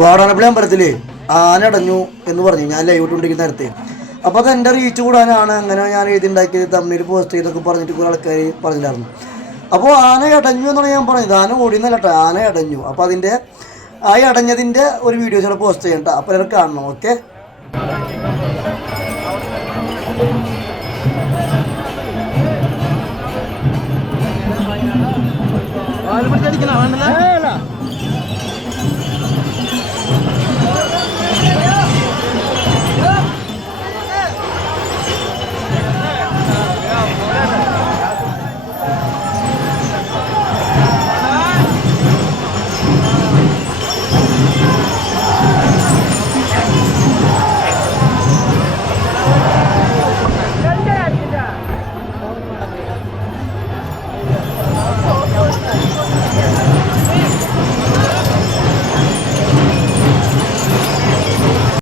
വാടാനപ്പള്ളി അമ്പലത്തില് ആന അടഞ്ഞു എന്ന് പറഞ്ഞു ഞാൻ ലൈവ് ഇട്ടുകൊണ്ടിരിക്കുന്ന നേരത്തെ. അപ്പോൾ അത് എൻ്റെ റീച്ച് കൂടാനാണ് അങ്ങനെ ഞാൻ എഴുതിണ്ടാക്കിയത്, തമ്മിൽ പോസ്റ്റ് ചെയ്തൊക്കെ പറഞ്ഞിട്ട് കുറേ ആൾക്കാർ പറഞ്ഞിട്ടുണ്ടായിരുന്നു. അപ്പോൾ ആന അടഞ്ഞു എന്നാണ് ഞാൻ പറഞ്ഞത്, ആന ഓടിയെന്നല്ല കേട്ടോ, ആന അടഞ്ഞു. അപ്പോൾ അതിൻ്റെ ആ അടഞ്ഞതിൻ്റെ ഒരു വീഡിയോസ് ഇവിടെ പോസ്റ്റ് ചെയ്യണ്ട, അപ്പോൾ എല്ലാവരും കാണണം. ഓക്കെ, അടിക്കണം